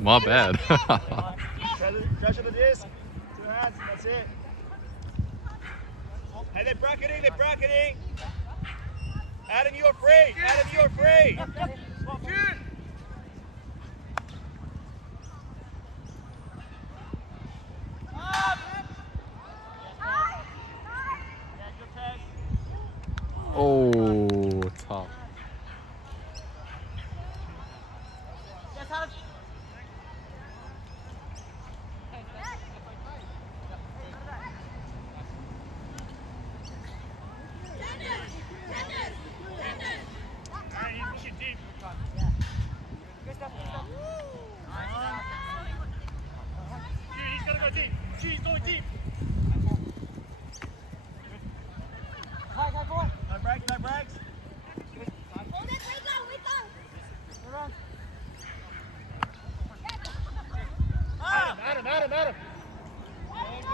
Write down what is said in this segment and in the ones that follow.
My bad. Treasure the disc. 2 hands, that's it. Hey, they're bracketing. Adam, you're free. Shoot. Oh, tough. No breaks. Adam.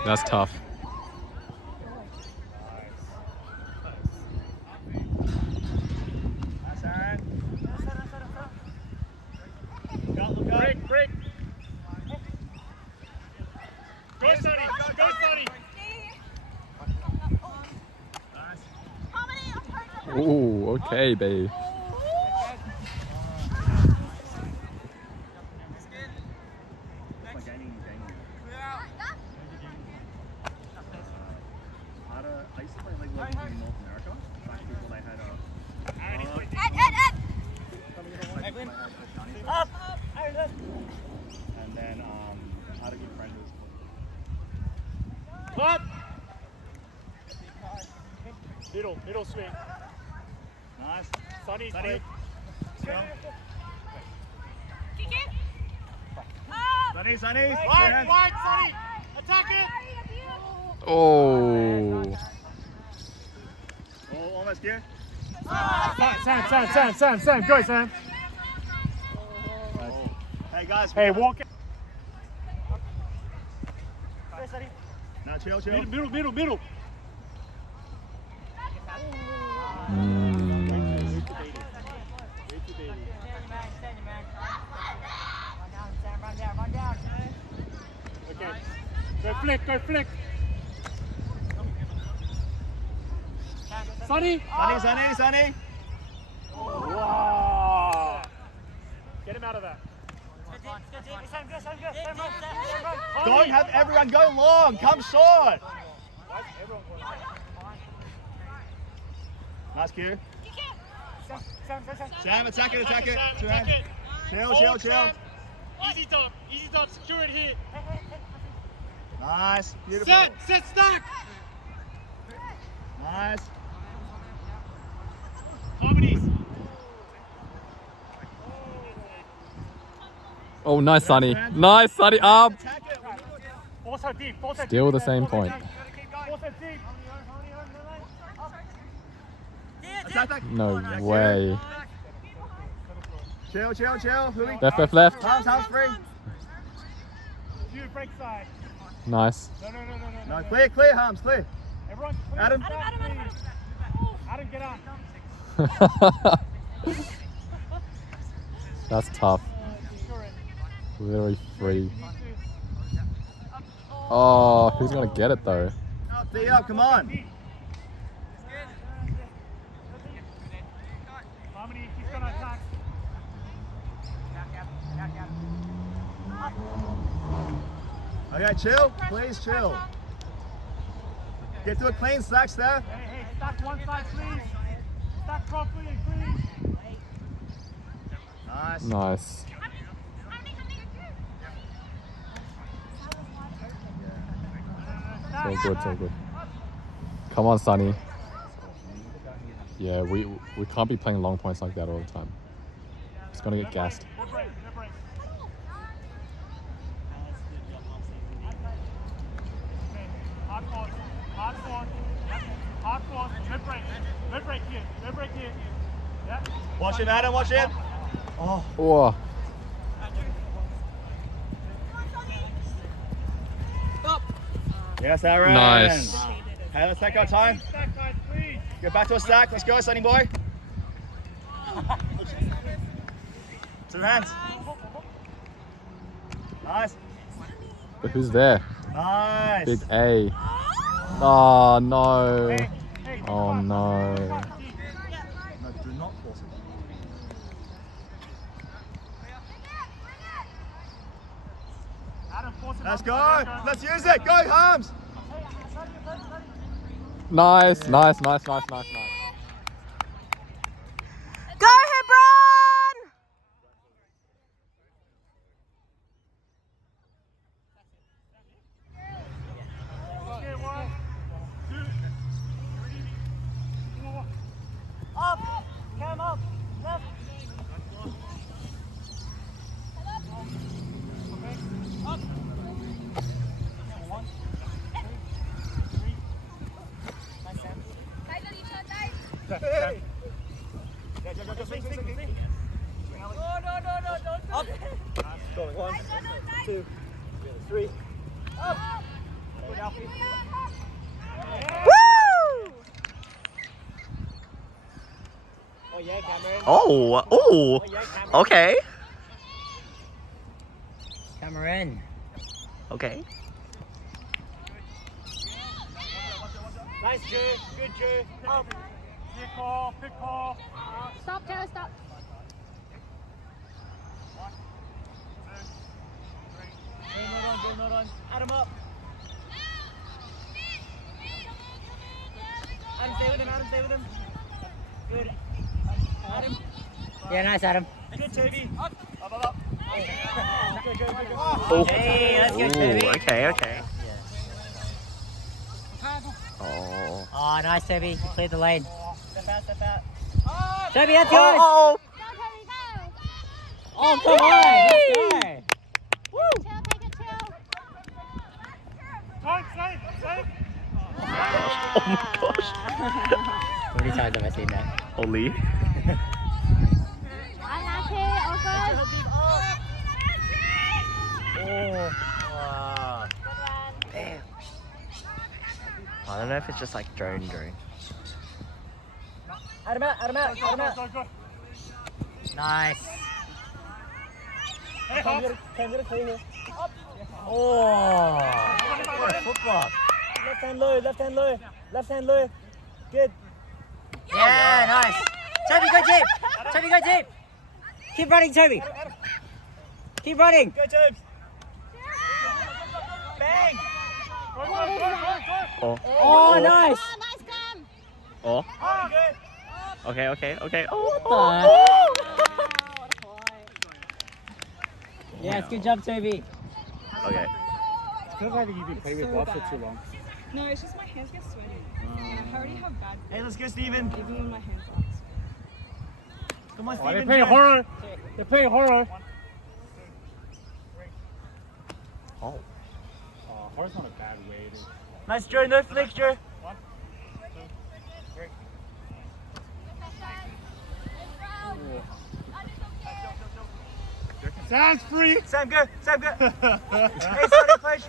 That's tough. That's Aaron. Look up. Break. Go, Sonny. Ooh, okay, babe. I used to play like in North America. Back people they had up. And then how to get friends with up. Middle swing. Nice. Sunny. Kick it. Sunny. Wide, Sunny. Attack it. Oh. Almost good. Sam. Go, Sam. Hey guys. Hey, walk it. Now chill. Middle. Okay. Go flick. Sonny. Wow. Get him out of that. Don't have everyone go long. Come short. Nice cue. Sam, attack it. 2 hands. Chill. Easy top. Secure it here. Nice. Beautiful. Set, stack. Nice. Harmonies. Oh, nice, Sonny. Up. Attack it. Also deep. Still the same point. Also deep. Attack. No way. Chill. Left. Arms free. Do break side. Nice. No, clear, Harms, clear. Everyone, Adam, get up. That's tough. Really free. Oh, who's gonna get it though? up, come on. Harmony, he's gonna attack. Okay, chill. Please chill. Get to a clean stack, Steph. Hey, stack one side, please. Stack properly, please. Nice. Nice. It's all good, it's all good. Come on, Sonny. Yeah, we can't be playing long points like that all the time. It's gonna get gassed. Watch him, Adam, watch him. Oh. Whoa. Yes, Aaron. Nice. Hey, let's take our time. Get back to a stack. Let's go, Sonny boy. 2 hands. Nice. But who's there? Nice. Big A. Oh, no. Oh, no. No, do not force it. Let's go. Let's use it. Go, Harms. Nice. Go, Hebron! Up! Cam up! Left! Up! 1, 2, 3. Nice, Sam. Hey! Go, swing. No, up! Going, 1, 2, 3. Up! Go down, please. Woo! Oh yeah, Cameron. Oh, okay. Cameron. Okay. Nice, Drew. Good, Drew. Up. Pick call. Stop, Joe, stop. 1, 2, 3. Not on. Add him up. Adam, stay with him. Good. Adam. Yeah, nice, Adam. Good, Toby. Up. Good. Oh. Hey, let's go, Ooh, Toby. okay. Oh, nice, Toby. You cleared the lane. Step out. Toby, that's yours. Oh. Go, Toby, go. Oh, come on. Let's go. Woo. Chill, take it chill. Safe. Oh my gosh. How many times have I seen that? Only. Unlucky, all good. Oh. Wow. Damn. I don't know if it's just like drone. Add him out. Go. Nice. Cam, get a clean here. Oh. What a football. Left hand low. Good. Yeah, nice. Toby, go deep. Keep running, Toby. Keep running. Go, Tubes. Bang. Go. Oh. Oh, nice. Oh, nice, Cam. Oh. Good. Okay. Oh. Wow, what a boy. Yes, good job, Toby. Okay. Feels like you've been playing with gloves for too long. No, it's just my hands get sweaty. And I already have bad Hey, let's go, Steven. even when my hands aren't sweaty. Come on, Oh, they're Steven. playing horror. They're playing horror. Oh. Horror's not a bad way to... Nice, Joe. No flicks, Joe. 1, 2, 3. Sounds free. Sam, go. Hey, Sonny, push.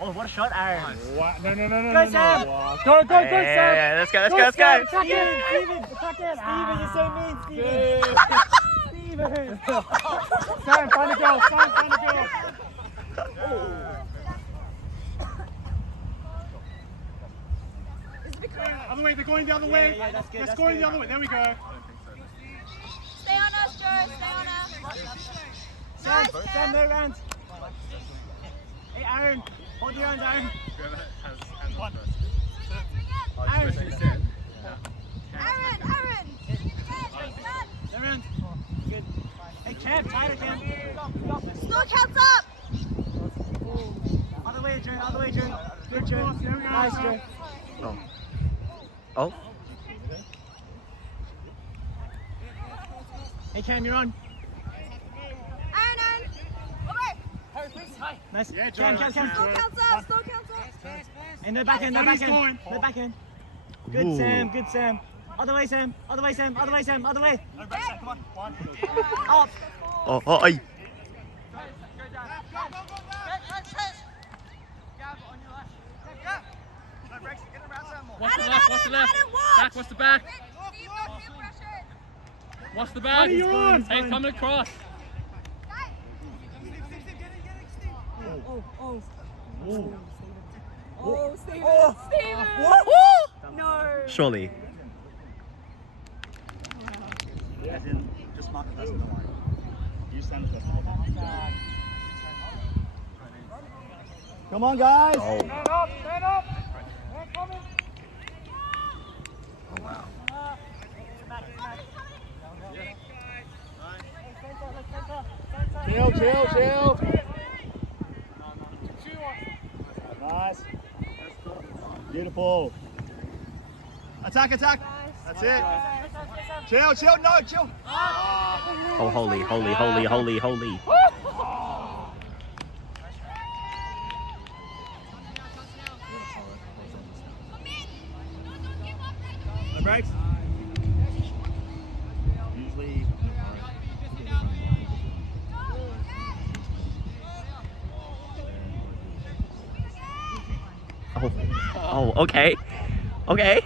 Oh, what a shot, Aaron. What? No. Go, Sam. Wow. Go, Sam. Yeah, let's go. Steven, you're so mean, Steven. Steven. Sam, find a goal. Other way, they're going the other way. Yeah, that's good, They're that's scoring good. the other way. There we go. Stay on us, Joe, stay on us. Sam, no rounds. Hey, Aaron. Hold your hands, Aaron. 1, 2, Aaron. Aaron. No rounds. Good. Hey, Cam, tighter, Cam. Score counts up. Other way, Joe. Good, Joe. nice, Joe. Oh. Oh. Hey, Cam, you're on. Aaron. Nice. Yeah, Cam. Joe. Still counts up. Still counts up. And they're back in. They're back in. They're back in. Good, Ooh. Sam. Good, Sam. Other way, Sam. Other way, Sam. Other way, Sam. Other way. No break, Sam, come on. One. Up. Oh, oh, ay. No breaks, get around Sam more. Watch the left, watch the left. Back, watch the back. Watch the back. Buddy, you're on. Hey, coming across. Oh, Steven. Steven. No. Surely. As in, just mark the person, don't worry. You stand the person. Come on, guys. Oh. Stand up. Stand up. They're coming. Oh, wow. Chill. Nice. Beautiful. Attack. That's it. Chill. No, chill. Oh, holy. No breaks. Usually. Oh, okay. Okay.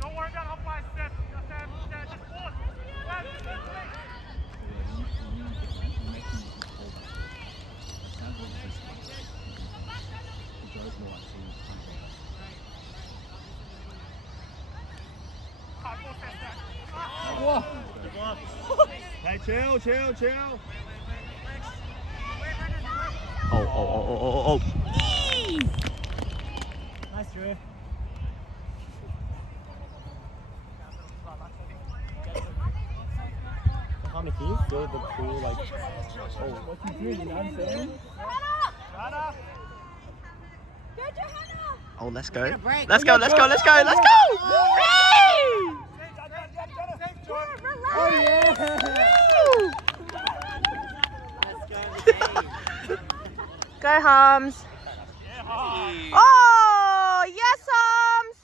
Don't worry about umpire step. Just pause. Hey, chill. Oh. Nice, Drew. How many keys? The pool, like. Oh, what you doing? You know what I'm saying? Get your hand up. Oh, let's go. Let's go. Hey! Oh, yeah. Go, Hums. Oh, yes, Hums.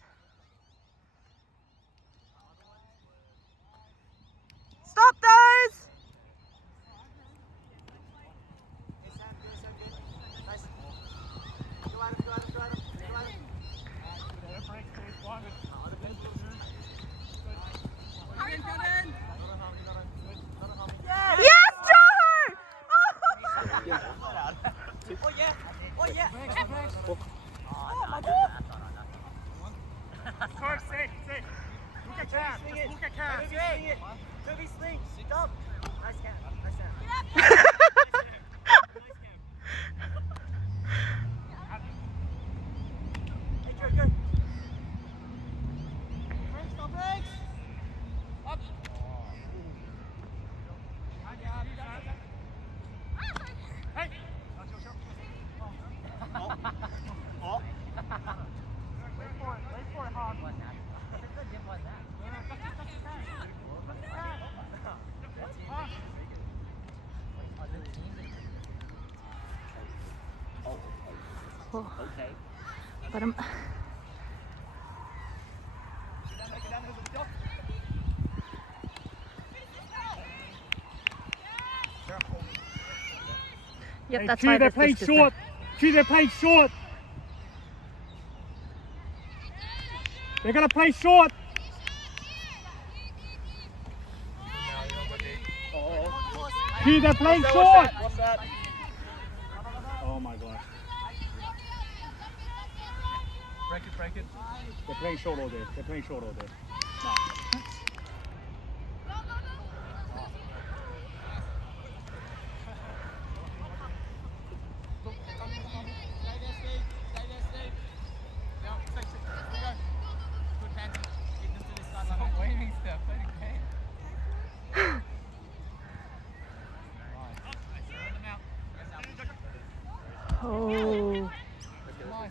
Stop those. Yes, Joe! Cork, safe. Look at Cam. Just look at Cam. Toby, swing. Stop. Nice Cam. Hey, Joe, go. Brakes. Up. Hey. Wait for it, Hog. Okay. But I'm. Yep, that's why They're this playing is short. They're playing short. They're gonna play short. They're playing short. What's that? Oh my gosh. Break it. They're playing short all day. No.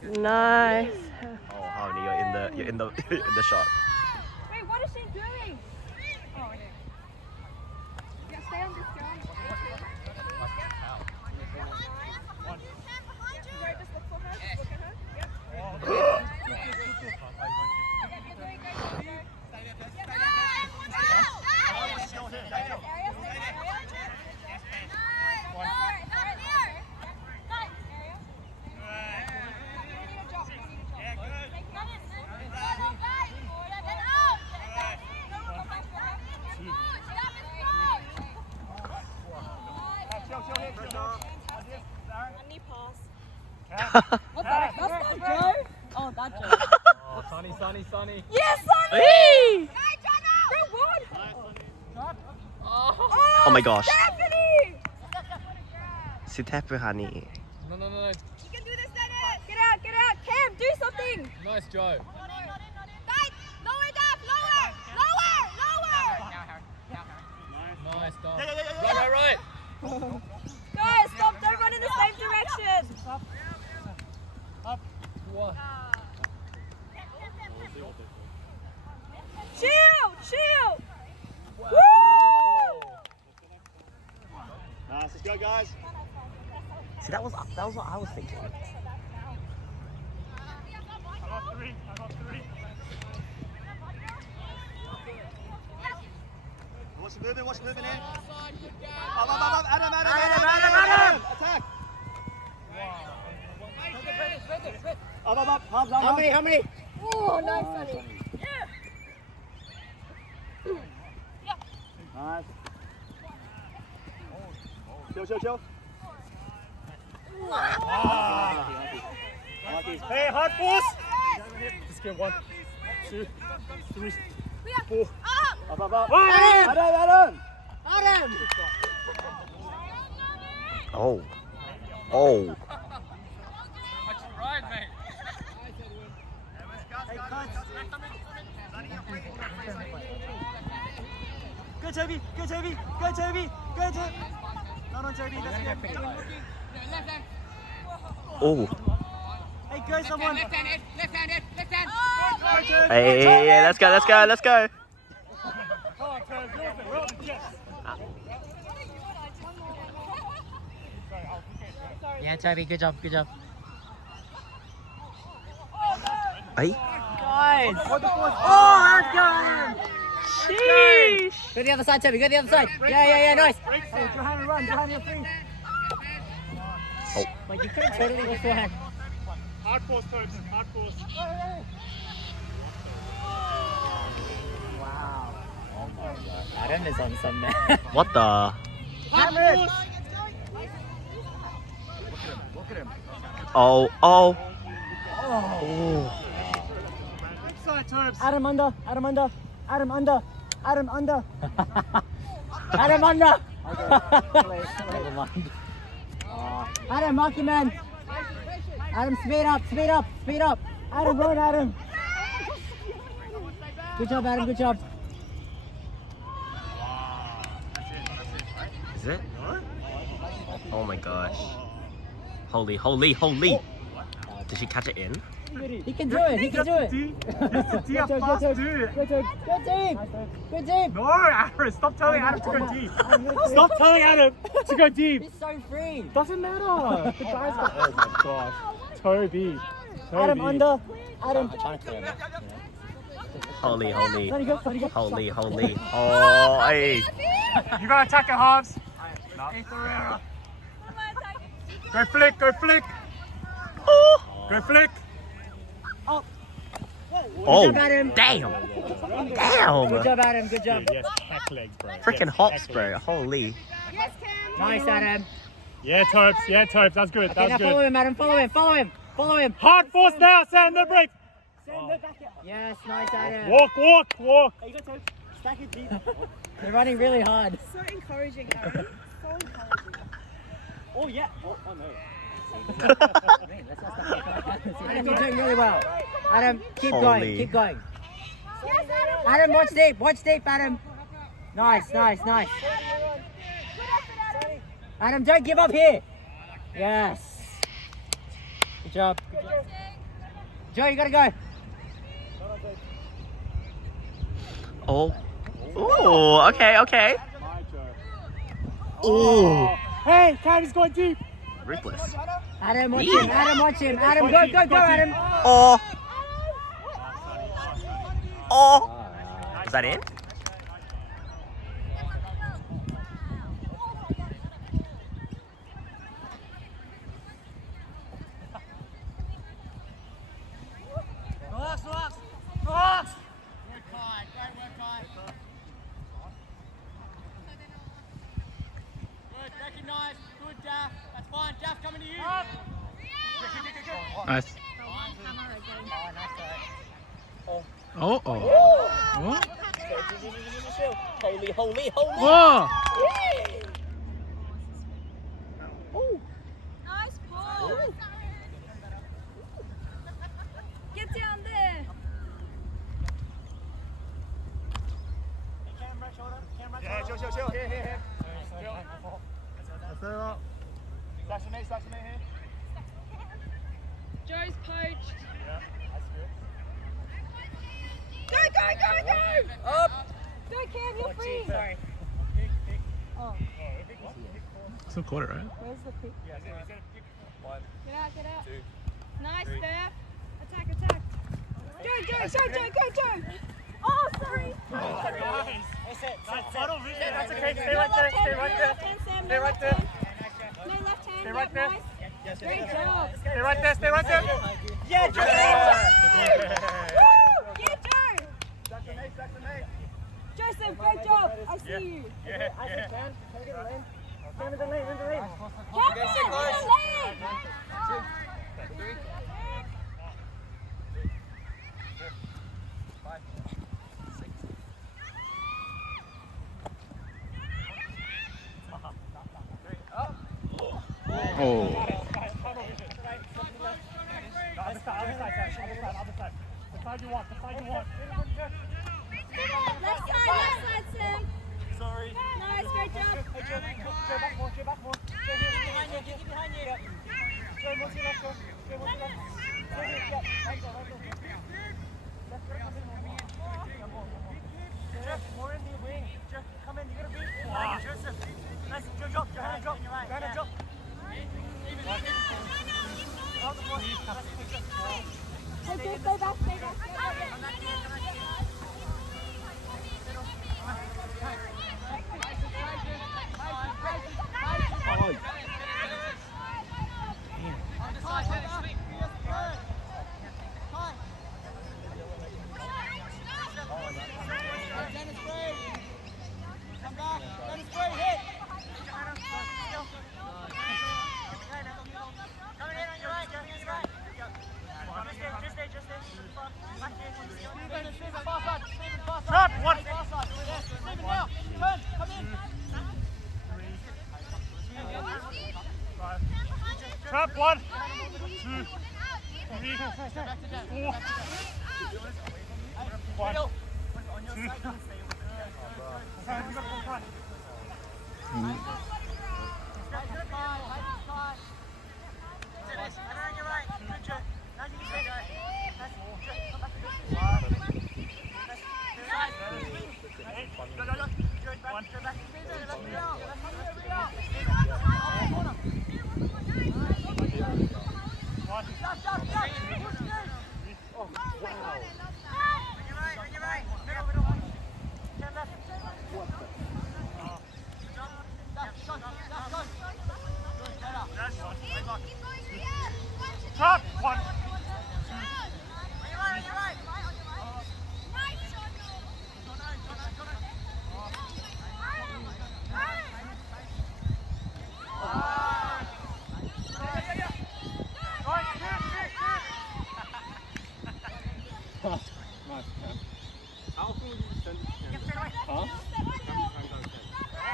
Nice. Oh, Harmony, you're in the in the shot. Wait, what is she doing? Oh, okay. Yeah, stay on this ground. Right, just look for her. Just look at her. Yep. What's that? That's not Joe? Oh, that Joe. Oh, Sonny. Yes, Sonny! Whee! Good one! Oh my gosh. Stephanie! Sitepu honey. No. You can do this, Dennis! Get out! Cam, do something! Nice, Joe. Lower that! Lower! Nice, Dom. Right. Guys, stop! Don't run in the same direction! What? Chill! Wow. Woo! Nice, let's go, guys. See, that was what I was thinking. I got three. Watch moving in. Up, Adam. Attack. Up, Hubs, How many? Oh, nice, Sonny. Nice. Chill. Hey, hard force. Let's get 1, 2, 3, 4. Up. Adam. Oh. Right, mate. Go, Toby. Not on Toby, let's go. Oh. Hey, go, someone. Left hand. Hey, let's go. Yeah, Toby, good job. Hey. Guys! Oh, let's go. Sheesh. Go to the other side, Toby, Yeah, nice. Hey, Johanna, run. Johanna, you're free. Like, you could have totally beforehand. Hard force, Toby. Hard force. Wow. Adam is on some man. What the? Cameron. Look at him. Oh. Side, Tobes. Adam under. Adam under. Never mind. Adam, mark your man. Adam, speed up. Adam, run, Adam. Good job, Adam, good job. Is it? Oh my gosh. Holy. Did she catch it in? He can do it. Good team. No, Aaron, stop telling Adam to go deep. Stop telling Adam to go deep. He's so free. Doesn't matter. The guy's like, oh my gosh. Toby. Adam, under. Adam. I'm trying to clear him out. Holy. Sonny, go. Holy. Oh, hey. You gotta attack it, Hobbs. No. Go flick. Oh. Go flick. Oh, job, Adam. damn. Good job, Adam. Good job. Yes, hack legs, bro. Freaking hops, bro. Holy. Yes, Cam. Nice, Adam. Yeah, Tobes. That's good. Okay, now follow him, Adam. Follow him. Hard force now, Sam, no break. Yes, nice, Adam. Walk. Stack it deep. They're running really hard. So encouraging, Aaron. So encouraging. Oh, yeah. Oh, no. Adam, you're doing really well. Adam, keep Holy. going. Adam, watch deep, Adam. Nice. Adam, don't give up here. Yes. Good job. Joe, you gotta go. Oh. Ooh, okay, okay. Ooh. Hey, Candy's going deep. Ruthless. Adam, watch him. Adam, watch him. Adam, go, Adam. Oh. Oh. Is that in? Relax. Work hard. Good, recognize. Good, Jaff. That's fine. Jaff, coming to you. Nice. Oh. Holy. Whoa! Nice ball. Get down there. Yeah, chill. Here. Let's set it up. Slash the mate here. Joe's poached. Yeah, that's good. Go. Up. Go, Cam, you're free. Sorry. Oh, Still caught it, right? where's the pick? Yeah, he's gonna pick one. Get out. 2, Nice, 3. Steph. Attack. Go. Oh, sorry. That's okay. Stay No right there. left hand, Sam. Stay right there. No left hand. Stay right there. Nice. Great job. Stay right there. Yeah, Joe. Woo! Yeah, Joe. Slash the mate. Joseph, great job. I see you. Yeah. Come in the lane. Oh. Other side. The side you want. Left side, Sam. Sorry. Nice, great job. Joe, back more. Joe, behind you. Joe, more to your left. Joe, more to your left. Joe, here. Yeah, right there. Jeff, more in the wing. Jeff, come in. You gotta beat. Joseph. Nice. Joe, drop. Your hand drop. Hey, Joe, stay back. Trap, one. Stephen, now. Turn, come in. Trap, 1, 2, 3, 4. 1, 2. Trap, 1, 2.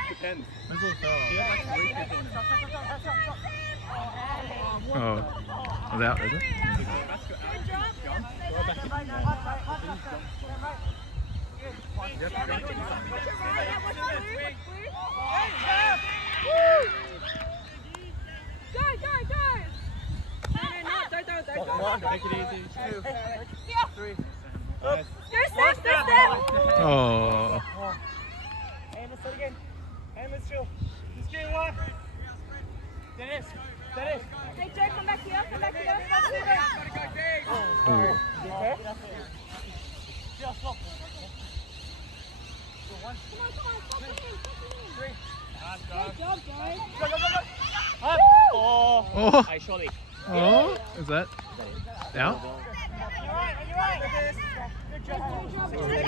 Depends. Oh. Was out, is it? Go. No, don't. Take it easy. 2, 3. Good step, good step. Oh. Aim, let's do it again. Aim, let's chill. Just get one. Dennis. Hey, Joe, come back here, come back here. Ooh. Just stop. Come on, stop him. 3. Good job, Joe. Go. Up. Oh. Oh. Hey, surely. Oh. Is that out? You're right. Good job. Good job,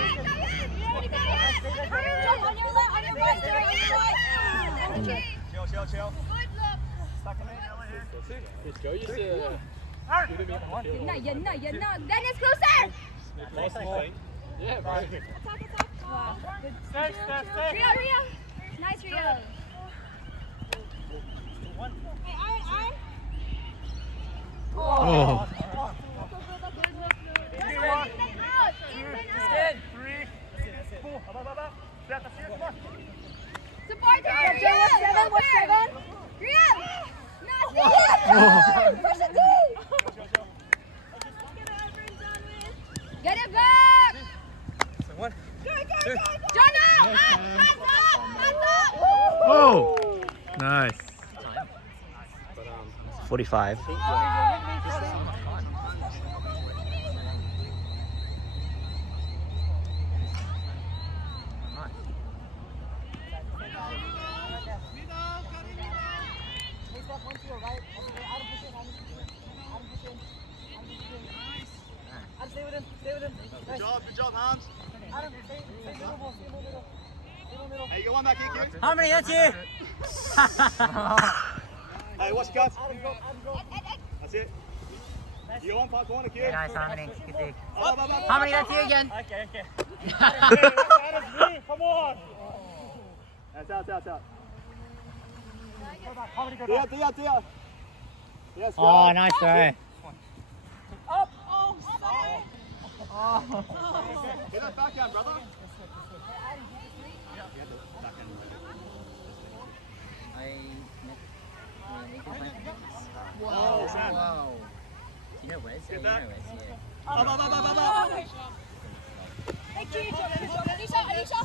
on your left, on your right, Joe, on your right. Chill. Stuck in there. Let's go. You see. No. Dennis, closer. Yeah, bro. Attack. Wow. Good. Stay. Rio. Nice, Rio. Hey, Iron. Oh. Stand. 3. 4. Up. That's it. Come on. Support him. Joe, what's 7? Rio. No. Push it deep. Get it back. 1. Go. Jonah. Hands up. Oh. Nice. 45. Stay with him. Good job, Hans. Hey, you got one back here, kid. How many? That's you. Hey, watch your guts. That's it. You got one far corner, kid. Nice, Harmony. Good dig. Up. Harmony, that's you again. Okay. Come on. That's out. Harmony, go Do back. ya. Yes, Oh, go. nice throw. Up. Get that back out, brother. Whoa, Sam. You know Wes? Get You that. know Wes, yeah. Up. Hey, kid. Alicia.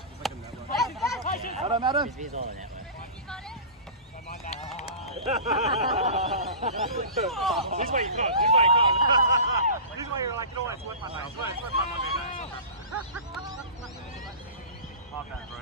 Adam. He's all on that one. This is why you can't. This is why you're like, no, it's what my name. What my Monday night. Okay, bro.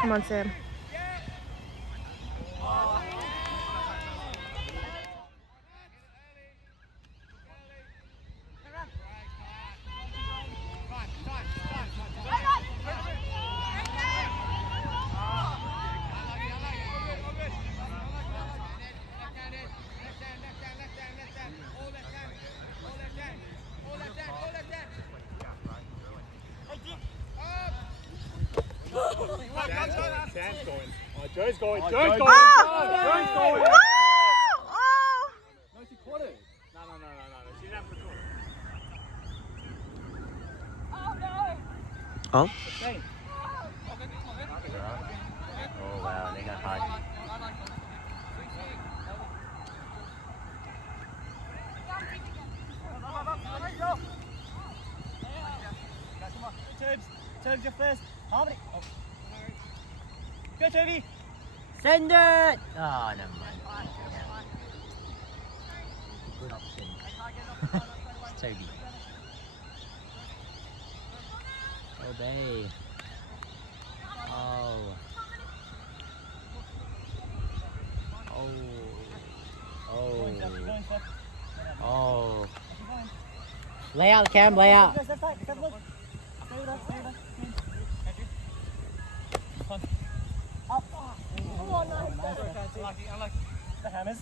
Come on, Sam. Sam's going. Oh, Joe's going. Oh, Joe's Joe's going. Oh! Joe's going. Oh! No, she caught it. No. She didn't have to do it. Oh? Same. Oh, wow. They got hard. Tubbs, you're first. Harmony. Oh. Go, Toby. Send it! Oh, never mind. Good option. It's Toby. Obey. Oh. Oh. Lay out, Cam, lay out. Step back. Stay with us. Up. Oh, nice. Unlucky. The hammers.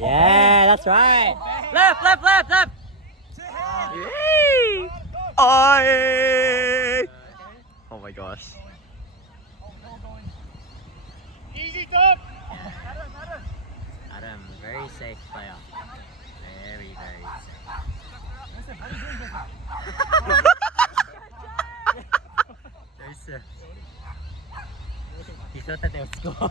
Yeah, that's right. Left. Yay! Aye! Oh my gosh. Easy, Dub. Adam, very safe player. score.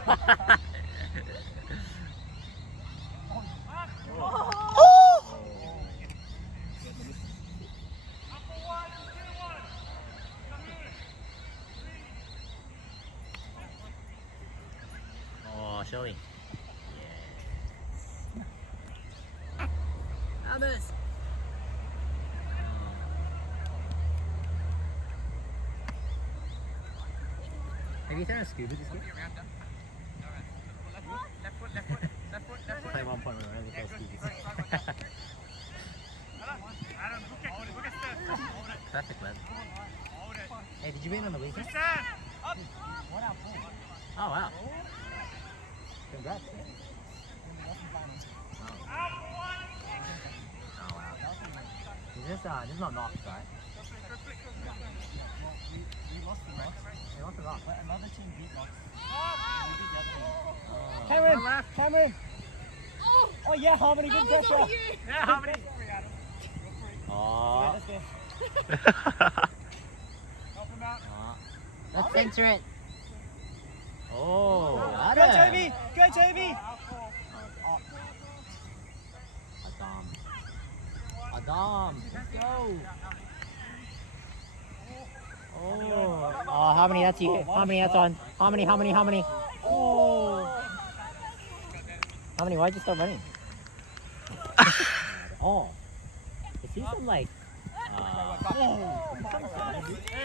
Oh, surely. Yeah. Others. Have you thrown a scuba this game? Play 1 point, we're only throw scubas. Perfect, man. Hey, did you win on the weekend? Oh, wow. Congrats, man. Oh, wow. This is not Knox, right? We lost the Knox. They lost the Knox. But another team beat Knox. Oh. Cameron! Oh yeah, Harmony, good pressure. Yeah, Harmony. Oh. Let's go. Help him out. Let's center it. Oh, Go Toby! Go Toby! Adam, let's go. Oh, Harmony, that's you. Harmony, that's on. Harmony. Oh. Harmony, why'd you stop running? Oh. Is he some like... Hey,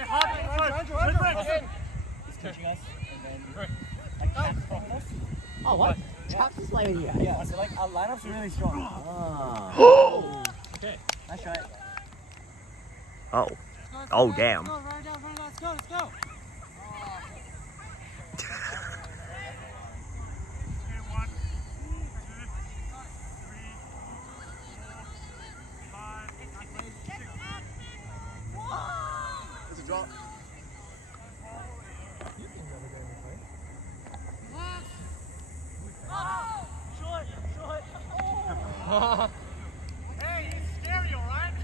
Harmony, He's teaching us. Oh, what? Traps is playing with you guys. Yeah, so like our lineup's really strong. Oh. Okay. Nice try. Oh. Oh, damn. Let's go. There's a drop. Hey, he's scary, all right?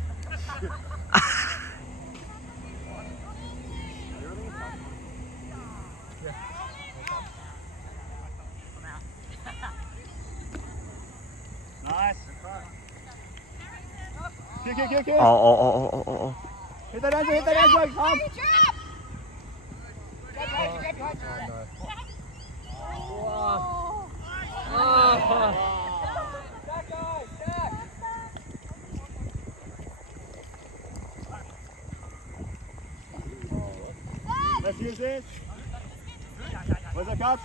Nice. Kick. Oh. Hit that edge, Tom. Let's use this. Where's that cut?